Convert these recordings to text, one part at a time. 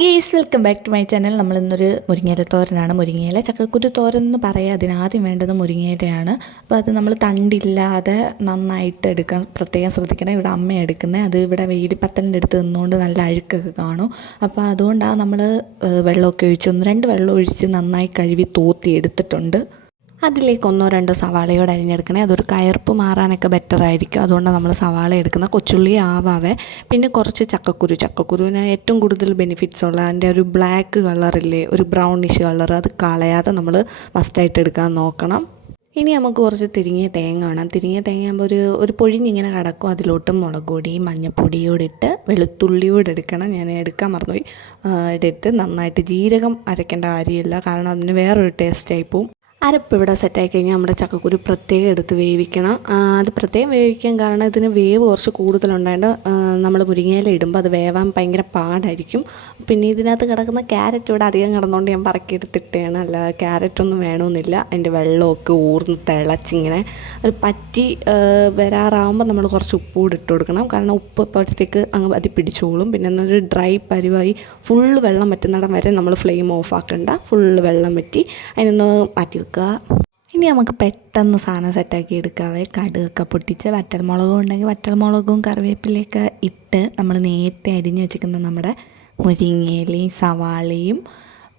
Guys welcome back to my channel. നമ്മൾ ഇന്നൊരു മുരിങ്ങയില തോരനാണ്. മുരിങ്ങയില ചക്കക്കുരു തോരൻ എന്ന് പറയാം. അതിനാദ്യം വേണ്ടത് മുരിങ്ങയിലയാണ്. അപ്പോൾ അത് നമ്മൾ തണ്ടില്ലാതെ നന്നായിട്ട് എടുക്കാൻ പ്രത്യേകം ശ്രദ്ധിക്കണം. ഇവിടെ അമ്മ എടുക്കുന്നത്. അത് ഇവിടെ വെയിലിപ്പത്തലിന്റെ അടുത്ത് നിന്നുകൊണ്ട് നല്ല അഴുക്കൊക്കെ കാണും. അപ്പോൾ അതുകൊണ്ടാണ് നമ്മൾ വെള്ളമൊക്കെ ഒഴിച്ച് ഒന്ന് രണ്ട് വെള്ളം ഒഴിച്ച് നന്നായി കഴുകി തോത്തി എടുത്തിട്ടുണ്ട് അതിലേക്ക് ഒന്നോ രണ്ടോ സവാളയോട് അരിഞ്ഞെടുക്കണേ. അതൊരു കയർപ്പ് മാറാനൊക്കെ ബെറ്റർ ആയിരിക്കും. അതുകൊണ്ട് നമ്മൾ സവാള എടുക്കുന്ന കൊച്ചുള്ളി ആവാവേ. പിന്നെ കുറച്ച് ചക്കക്കുരു. ചക്കക്കുരുവിന് ഏറ്റവും കൂടുതൽ ബെനിഫിറ്റ്സ് ഉള്ള അതിന്റെ ഒരു ബ്ലാക്ക് കളറില്ലേ ഒരു ബ്രൗണിഷ് കളർ അത് കളയാതെ നമ്മൾ മസ്റ്റായിട്ട് എടുക്കാൻ നോക്കണം. ഇനി നമുക്ക് കുറച്ച് തിരിങ്ങിയ തേങ്ങ വേണം തിരിങ്ങിയ തേങ്ങ ആകുമ്പോൾ ഒരു ഒരു പൊഴിഞ്ഞിങ്ങനെ കിടക്കും. അതിലോട്ട് മുളക് പൊടിയും മഞ്ഞപ്പൊടിയോട് ഇട്ട് വെളുത്തുള്ളിയോട് എടുക്കണം. ഞാൻ എടുക്കാൻ മറന്നുപോയി. ഇട്ടിട്ട് നന്നായിട്ട് ജീരകം അരയ്ക്കേണ്ട കാര്യമില്ല. കാരണം അതിന് വേറൊരു ടേസ്റ്റ് ആയിപ്പോവും പോവും. അരപ്പ് ഇവിടെ സെറ്റായി കഴിഞ്ഞാൽ നമ്മുടെ ചക്കക്കുരു പ്രത്യേകം എടുത്ത് വേവിക്കണം. അത് പ്രത്യേകം വേവിക്കാൻ കാരണം ഇതിന് വേവ് കുറച്ച് കൂടുതലുണ്ടായിട്ട് നമ്മൾ മുരിങ്ങയില ഇടുമ്പോൾ അത് വേവാൻ ഭയങ്കര പാടായിരിക്കും. പിന്നെ ഇതിനകത്ത് കിടക്കുന്ന ക്യാരറ്റ് ഇവിടെ അധികം കിടന്നുകൊണ്ട് ഞാൻ പറക്കിയെടുത്തിട്ടാണ്. അല്ല ക്യാരറ്റ് ഒന്നും വേണമെന്നില്ല അതിന്റെ വെള്ളമൊക്കെ ഊർന്ന് തിളച്ചിങ്ങനെ ഒരു പറ്റി വരാറാകുമ്പോൾ നമ്മൾ കുറച്ച് ഉപ്പ് കൂടി ഇട്ട് കൊടുക്കണം. കാരണം ഉപ്പ് ഇപ്പോഴത്തേക്ക് അങ്ങ് അതി പിടിച്ചോളും. പിന്നെ എന്നൊരു ഡ്രൈ പരിവായി ഫുള്ള് വെള്ളം പറ്റുന്നിടം വരെ നമ്മൾ ഫ്ലെയിം ഓഫ് ആക്കണ്ട. ഫുള്ള് വെള്ളം പറ്റി അതിനൊന്ന് മാറ്റി വെക്കുക. ഇനി നമുക്ക് പെട്ടെന്ന് സാധനം സെറ്റാക്കി എടുക്കാവേ കടുകൊക്കെ പൊട്ടിച്ച് വറ്റൽമുളകും ഉണ്ടെങ്കിൽ വറ്റൽമുളകും കറിവേപ്പിലയൊക്കെ ഇട്ട് നമ്മൾ നേരത്തെ അരിഞ്ഞ് വെച്ചിരിക്കുന്ന നമ്മുടെ മുരിങ്ങയിലയും സവാളയും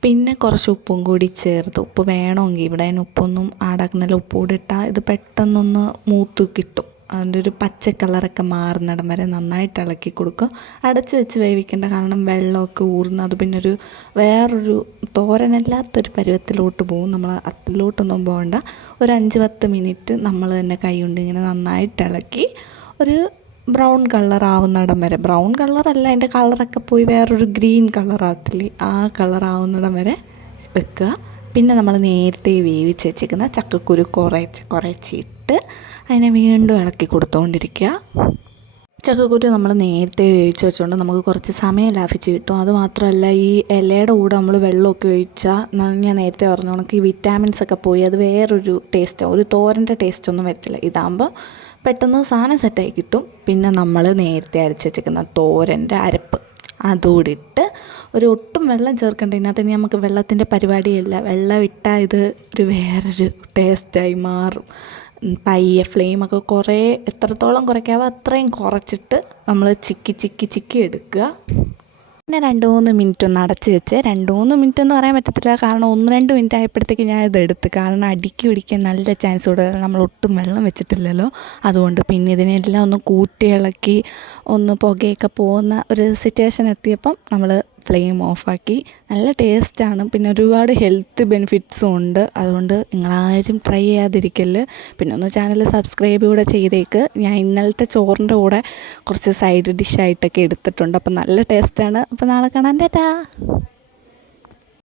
പിന്നെ കുറച്ച് ഉപ്പും കൂടി ചേർത്ത്. ഉപ്പ് വേണമെങ്കിൽ ഇവിടെ അതിന് ഉപ്പൊന്നും ആടാക്കുന്നില്ല ഉപ്പ് കൂടി ഇട്ടാൽ ഇത് പെട്ടെന്നൊന്ന് മൂത്ത് കിട്ടും. അതിന്റെ ഒരു പച്ച കളറൊക്കെ മാറുന്നിടം വരെ നന്നായിട്ട് ഇളക്കി കൊടുക്കുക. അടച്ചു വെച്ച് വേവിക്കേണ്ട കാരണം വെള്ളമൊക്കെ ഊർന്ന് അത് പിന്നെ ഒരു വേറൊരു തോരനല്ലാത്തൊരു പരുവത്തിലോട്ട് പോകും. നമ്മൾ അതിലോട്ടൊന്നും പോകണ്ട. ഒരു അഞ്ച് പത്ത് മിനിറ്റ് നമ്മൾ തന്നെ കൈ കൊണ്ട് ഇങ്ങനെ നന്നായിട്ട് ഇളക്കി ഒരു ബ്രൗൺ കളർ ആവുന്നിടം വരെ. ബ്രൗൺ കളറല്ല അതിന്റെ കളറൊക്കെ പോയി വേറൊരു ഗ്രീൻ കളറാകത്തില്ലേ ആ കളർ ആവുന്നിടം വരെ വെക്കുക. പിന്നെ നമ്മൾ നേരത്തെ വേവിച്ച് വെച്ചേക്കുന്ന ചക്കക്കുരു കുറച്ച് കുറച്ചിട്ട് അതിനെ വീണ്ടും ഇളക്കി കൊടുത്തുകൊണ്ടിരിക്കുക ചക്കക്കുരു നമ്മൾ നേരത്തെ വേവിച്ച് വെച്ചുകൊണ്ട് നമുക്ക് കുറച്ച് സമയം ലാഭിച്ച് കിട്ടും. അതുമാത്രമല്ല ഈ ഇലയുടെ കൂടെ നമ്മൾ വെള്ളമൊക്കെ ഒഴിച്ചാൽ ഞാൻ നേരത്തെ പറഞ്ഞു കണക്ക് ഈ വിറ്റാമിൻസ് ഒക്കെ പോയി അത് വേറൊരു ടേസ്റ്റ് ഒരു തോരന്റെ ടേസ്റ്റ് ഒന്നും വരത്തില്ല. ഇതാകുമ്പോൾ പെട്ടെന്ന് സാധനം സെറ്റായി കിട്ടും. പിന്നെ നമ്മൾ നേരത്തെ അരച്ച് വെച്ചിരിക്കുന്ന തോരന്റെ അരപ്പ്. അതുകൂടിയിട്ട് ഒരു ഒട്ടും വെള്ളം ചേർക്കേണ്ട. ഇതിനകത്ത് ഇനി നമുക്ക് വെള്ളത്തിന്റെ പരിപാടിയില്ല. വെള്ളം ഇട്ടാൽ ഇത് ഒരു വേറൊരു ടേസ്റ്റായി മാറും. പയ്യെ ഫ്ലെയിമൊക്കെ കുറേ എത്രത്തോളം കുറയ്ക്കാവോ അത്രയും കുറച്ചിട്ട് നമ്മൾ ചിക്കി ചിക്കി ചിക്കി എടുക്കുക. പിന്നെ രണ്ട് മൂന്ന് മിനിറ്റ് ഒന്ന് അടച്ച് വെച്ച് രണ്ട് മൂന്ന് മിനിറ്റ് എന്ന് പറയാൻ പറ്റത്തില്ല കാരണം ഒന്ന് രണ്ട് മിനിറ്റ് ആയപ്പോഴത്തേക്ക് ഞാൻ ഇത് എടുത്ത് കാരണം അടിക്കി പിടിക്കാൻ നല്ല ചാൻസ് കൂടുതൽ നമ്മൾ ഒട്ടും വെള്ളം വെച്ചിട്ടില്ലല്ലോ. അതുകൊണ്ട് പിന്നെ ഇതിനെല്ലാം ഒന്ന് കൂട്ടി ഇളക്കി ഒന്ന് പുകയൊക്കെ പോകുന്ന ഒരു സിറ്റുവേഷൻ എത്തിയപ്പം നമ്മൾ ഫ്ലെയിം ഓഫാക്കി. നല്ല ടേസ്റ്റാണ്. പിന്നെ ഒരുപാട് ഹെൽത്ത് ബെനിഫിറ്റ്സും ഉണ്ട്. അതുകൊണ്ട് നിങ്ങളാരും ട്രൈ ചെയ്യാതിരിക്കൽ. പിന്നെ ഒന്ന് ചാനൽ സബ്സ്ക്രൈബ് കൂടെ ചെയ്തേക്ക്. ഞാൻ ഇന്നലത്തെ ചോറിന്റെ കൂടെ കുറച്ച് സൈഡ് ഡിഷായിട്ടൊക്കെ എടുത്തിട്ടുണ്ട്. അപ്പം നല്ല ടേസ്റ്റാണ്. അപ്പോൾ നാളെ കാണാൻ ടാറ്റാ.